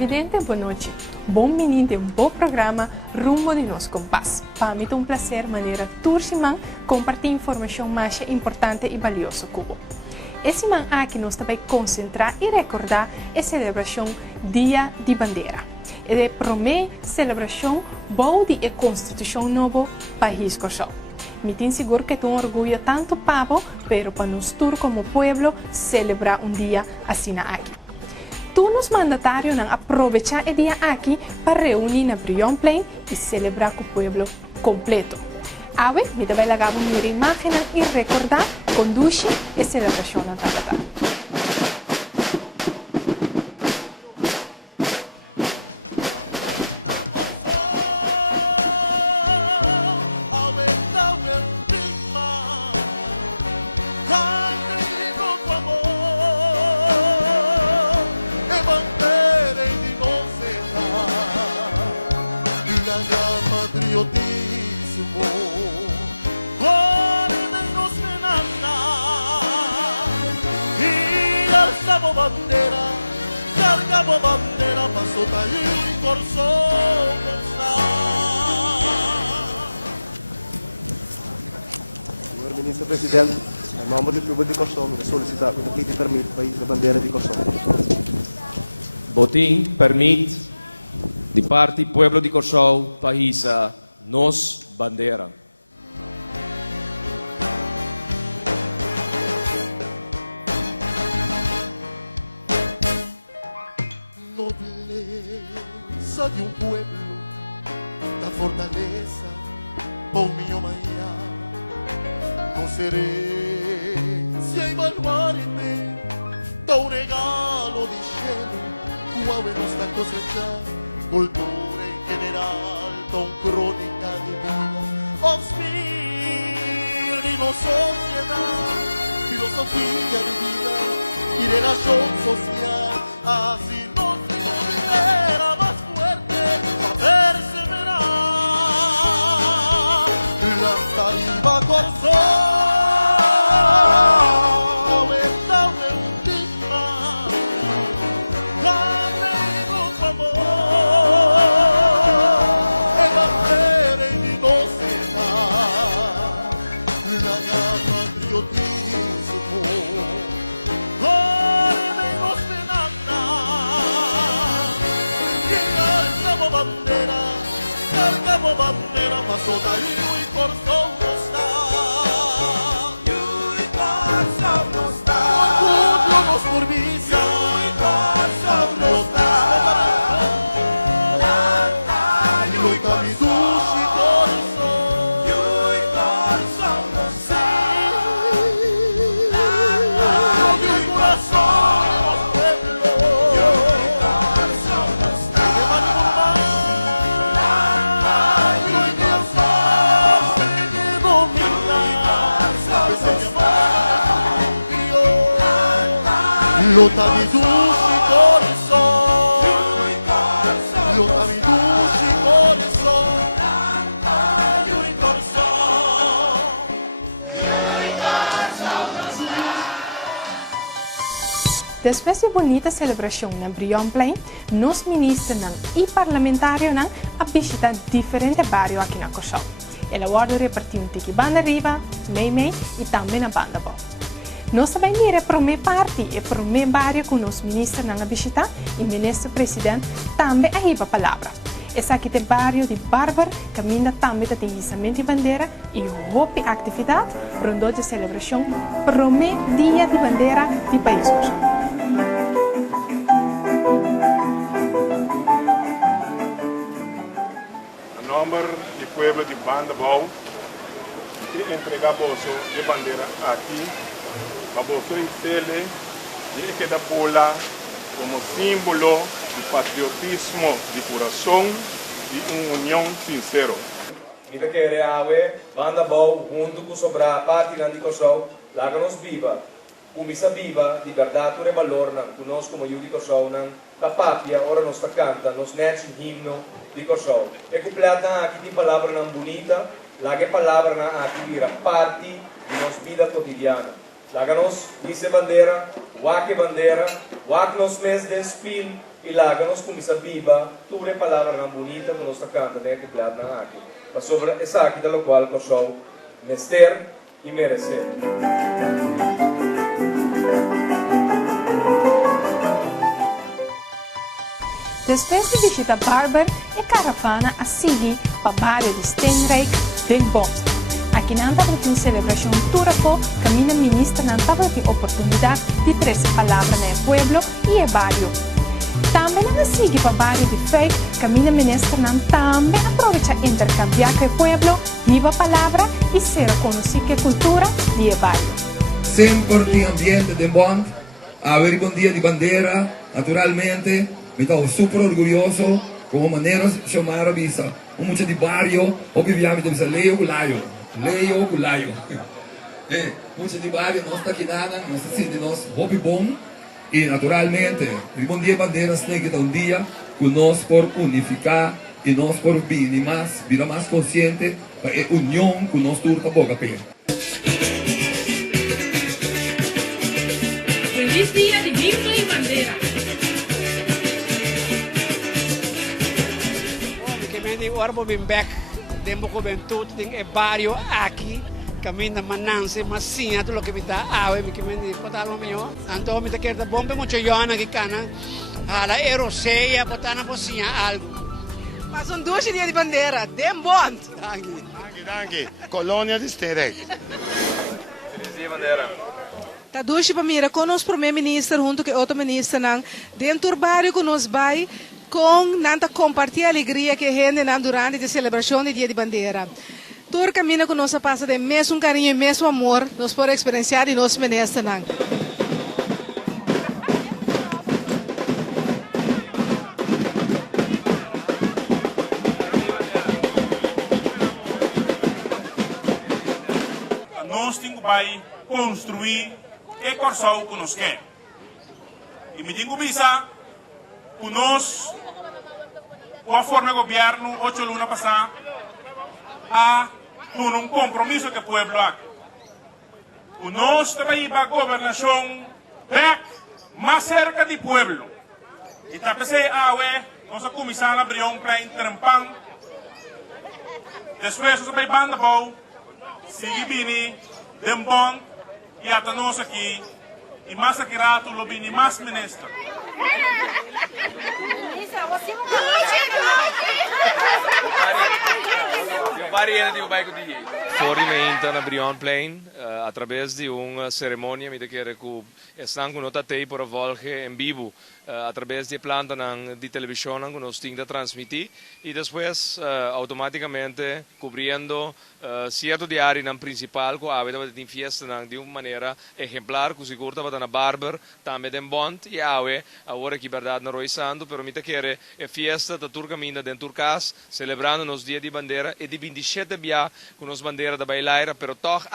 televidente, boa noite. Bem-vindo a um bom programa Rumo de Nós com Paz. Para mim é um prazer maneira tursimã compartilhar informação mais importante e valiosa com você. Esse man aqui nós também concentrar e recordar a celebração Dia de Bandeira. E promete celebração boa de a Constituição nova país Kosovo. Me tenho seguro que é um orgulho tanto para pero para nós como pueblo celebrar um dia assim aqui. Todos os mandatários não aproveitar o dia aqui para reunir na Brion Plain e celebrar com o pueblo completo. Awe, me também lagava uma imagem e recordar, conduz a celebração na Tabata. Bandeira, cargamos bandeira, passou daí o coração Senhor Ministro Presidente, em nome do povo de Kosovo, solicitar que te permite o país da bandeira de Kosovo. Botim permite de parte do povo de Kosovo, país a nos bandeira. De um pueblo, da fortaleza, por minha manhã, não serei sem baluarte, tão regalo de gelo, qual é nossa cosecha, cultura em general, tão crônica de vida, os mil de nossa sociedade, filosofia de vida e relação social, assim nos libera mais perseverar la tarifa Corsão esta é um digna carrego com amor e bandeira em inocência la llama patriotismo bandeira, cargamos bandeira, passou daí e Corsão não está. E Corsão não está. Orgulho nos formiça. E Corsão não está. Luta me duche coração. E Corsão não está. E coração. Luta-me duche coração, luta-me duche coração, Depois de bonita celebração na Brion Plain, nos ministros e parlamentários a visitar diferentes bairros aqui na Kosovo. Ela guarda repartir um tiki banda riva, meimei e também na banda bom. Nós também mira para uma parte e para um bairro com os ministros na visita e o ministro-presidente também aí a palavra. Essa aqui tem bairro de Bárbara, caminha também da izamento de bandeira e houve atividade para uma celebração para o Dia de Bandeira de país. Em nome do povo de Bandabou, que entrega bolso de bandeira aqui. A bolsa Isele de queda pola como símbolo de patriotismo de coração e união sincero. Kita quer awe banda bau junto com sobra parte de Kosovo, lá nos viva, umisa viva de verdade e valor nan conosco como de Kosovo nan la patria ora nos canta nos net himno de Kosovo. E completa aqui de palavra nan bonita, lá que palavra nan aqui vira parte de nos vida cotidiana. Lá que nos dice bandeira, wak nos mes de espin, e láganos comisa viva, ture palavra não bonita que nós canta né que blad na aqui. Mas sobre essa aqui da qual corsou mester e merecer. Depois de visitar Barber e caravana a seguir para o bairro de Steenrijk, Den Bosch. Aqui não estava tendo celebração Turaco, caminha ministra não estava tendo oportunidade de trazer palavras no pueblo e no bairro. Também não sigue para o bairro de Fake, caminha ministra não também aproveita intercambiar com o pueblo, viva a palavra e ser conhecer a cultura do bairro. Sempre em ambiente de bom, haver bom dia de bandeira, naturalmente. Me estou super orgulhoso como maneiras de chamar a vista. Mucho de barrio, obviamente, me Leo Gulayo. Mucho de barrio, nós está aqui nada, nós está sendo nós hobby bom. E naturalmente, o bom dia bandeiras tem que estar dia com nós por unificar e nós por virar mais consciente para a união com nós tudo a boca pé. Feliz dia de vínculo e bandeira. Agora vou vir back, tempo juventude, tem é barrio aqui, caminho mananse, mas sim, tudo o que me dá, me que me botar no meu, então me tá querendo bomba muito joana que cana, ela euroceia, botar na pocinha algo. Mas são 2 dias de bandeira, dem bom. Danke. Colônia de Steenrijk. Feliz dia bandeira. Tá 2 para mira com os primeiro-ministro junto com outro ministro não, dentro do barrio com nós vai com nanta compartilhar a alegria que rende durante a celebração do Dia de Bandeira. Todo caminho que nós passa de mesmo carinho e mesmo amor, nós podemos experienciar e nós merecemos. Nós temos que construir e corsou que nós queremos. E me digo bisa, nós, a forma de governo, 8 lunas passada, a um compromisso que o povo há. Nós trabalhamos a governação mais cerca do povo. E está pensando, nós começamos a abrir plan trampão. Depois, nós vamos banda boa, seguir bem, dembon, e até nós aqui, e mais aqui rato, lobby, mais ministro. Fuorimente na Brionplein, através de uma cerimônia, me quero que estão com nota tei para volger em vivo, através de planta de televisão que nós temos que transmitir e depois automaticamente cobrindo certo diário na principal que a vida de festa de uma maneira exemplar, que seguro estava na Barber, também em Bond e agora que verdade na Roi Santo, pero me quero é festa da Turcaminda dentro do Turcas, celebrando nos dias de bandeira e de 27 dia com nos bandeira da bailaira, pero toch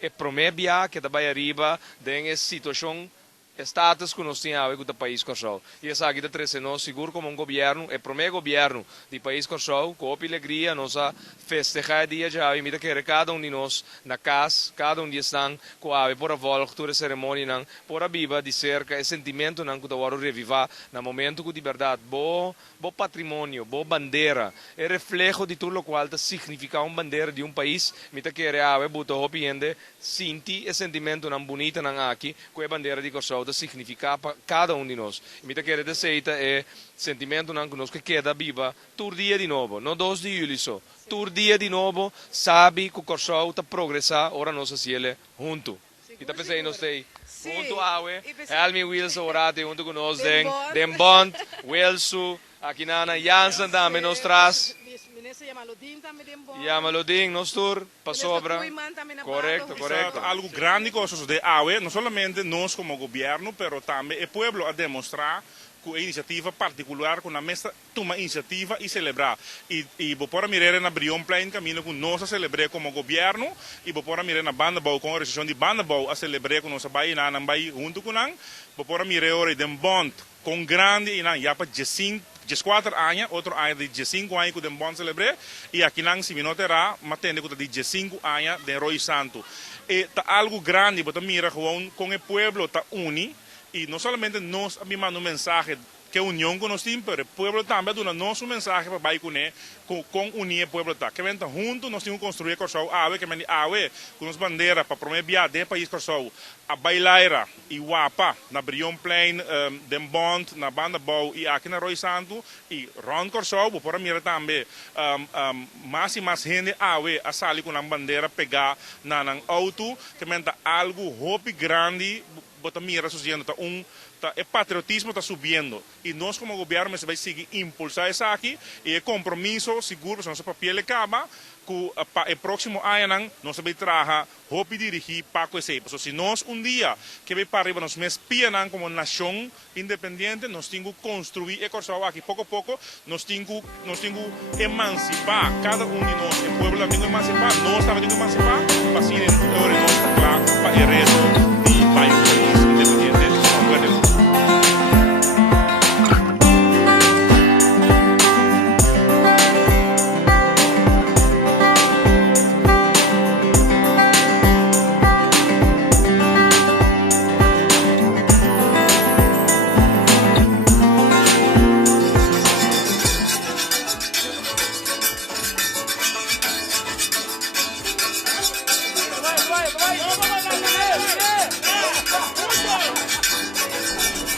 é primeiro dia que da arriba de situação status que nós temos com o país Corsol. E essa aqui da três nós seguro como governo, é o primeiro governo do país Corsol, com alegria, nós a festejar dia já, e me quero cada de nós na casa, cada de estão com a por a volta toda a cerimônia, por a viva de cerca, e sentimento que da hora revivar, no momento que de verdade, bo patrimônio, bo bandeira, é reflexo de tudo o qual significa uma bandeira de um país, me quero botar o piende, sentir e sentimento não bonito aqui, com a bandeira de Corsol, significa para cada de nós. E me quero dizer é sentimento que nós que queda viva, todo dia de novo, não 2 de julho só, todo dia de novo, sabe que o Corsol está progressando, ora nós hacemos junto. E está pensando nós junto a Almi Wilson orate junto com nós, Den Bond, Wilson, aqui na Jansen também nos traz. Yamalodin, nós tur, para sobra. Correcto. Algo grande que sucede não somente nós como governo, pero também o povo a demonstrar com a iniciativa particular, com a mesa toma iniciativa e celebrar. E vou pôr a mirar na Brionplein, caminho com nós a celebrar como governo, e vou pôr a mirar na banda boa, com a recepção de banda boa, a celebrar com nossa baia, na baia junto com nós, vou pôr a mirar ora de bond, com grande, e na yapa 14 anos, outro ano de 15 anos que o bond celebrar, e aqui não se minoterá, mas tem de 15 anos de Roi Santo. E tá algo grande, vou mirar com o povo, tá uni. E não somente nós abrimos um mensagem que união com nós temos, para o povo também dá nosso mensagem para vai com unir o povo tá. Que vem junto nós temos que construir Corsou ave que vem ave com as bandeiras para promover de país Corsou a bailaira e Wapa na Brion Plain, Dembond na Banda Bau e aqui na Roy Santo e Ron Corsou por mira também mais e mais gente ave a sair com a bandeira pegar na auto que vem algo hope grande bota mira sucedendo o patriotismo está subindo e nós como governo vai seguir impulsar isso aqui e o compromisso seguro nosso papel de cama que o próximo ano nós vamos trabalhar hope dirigir para esse então se nós dia que vai para nós me espiam como nação independente nós temos que construir a Corsou aqui pouco a pouco nós temos que emancipar cada de nós o povo tem que emancipar nós também temos que emancipar para assim para o resto do país independente.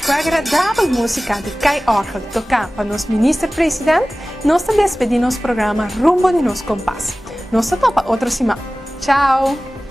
Com a agradável música de Kai Orgel tocar para nosso ministro-presidente, nós também despedimos o programa Rumbo de Nos Compás. Nós topa outro semana. Tchau!